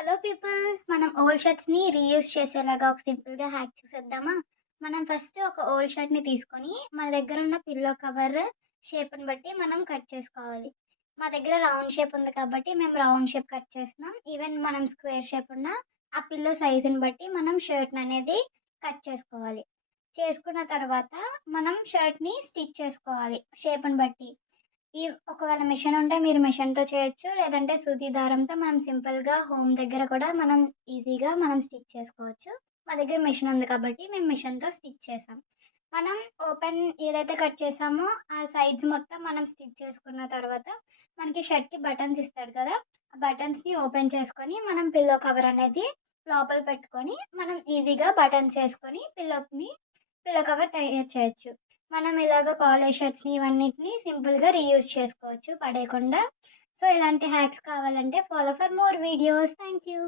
Hello people. మనం old షర్ట్స్‌ని reuse చేసేలాగా ఒక సింపుల్‌గా హ్యాక్ చూసేద్దామా? మనం ఫస్ట్ ఒక ఓల్డ్ షర్ట్‌ని తీసుకొని, మన దగ్గరున్న పిల్లో కవర్ షేప్‌ని బట్టి మనం కట్ చేసుకోవాలి. మా దగ్గర రౌండ్ షేప్ ఉంది కాబట్టి మేము రౌండ్ షేప్ కట్ చేస్తున్నాం. ఈవెన్ మనం స్క్వేర్ షేప్ ఉన్న ఆ పిల్లో సైజుని బట్టి మనం షర్ట్‌ననేది కట్ చేసుకోవాలి. చేసుకున్న తర్వాత మనం షర్ట్‌ని స్టిచ్ చేసుకోవాలి షేప్‌ని బట్టి. ఈ ఒకవేళ మిషన్ ఉంటే మీరు మిషన్‌తో చేయొచ్చు. లేదంటే సూది దారంతో మనం సింపుల్‌గా హోమ్ దగ్గర కూడా మనం ఈజీగా మనం స్టిచ్ చేసుకోవచ్చు. మా దగ్గర మిషన్ ఉంది కాబట్టి మేము మిషన్‌తో స్టిచ్ చేసాం. మనం ఓపెన్ ఏదైతే కట్ చేసామో ఆ సైడ్స్ మొత్తం మనం స్టిచ్ చేసుకున్న తర్వాత మనకి షర్ట్‌కి బటన్స్ ఇస్తాడు కదా! ఆ బటన్స్‌ని ఓపెన్ చేసుకొని మనం పిల్లో కవర్ అనేది లోపల పెట్టుకొని మనం ఈజీగా బటన్స్ ఏసుకొని పిల్లో కవర్ తయారు చేయొచ్చు. మనం ఇలాగ కాలేజ్ షర్ట్స్‌ని ఇవన్నిటిని సింపుల్‌గా రీయూజ్ చేసుకోవచ్చు పడేయకుండా. సో, ఇలాంటి హ్యాక్స్ కావాలంటే follow for more videos. Thank you.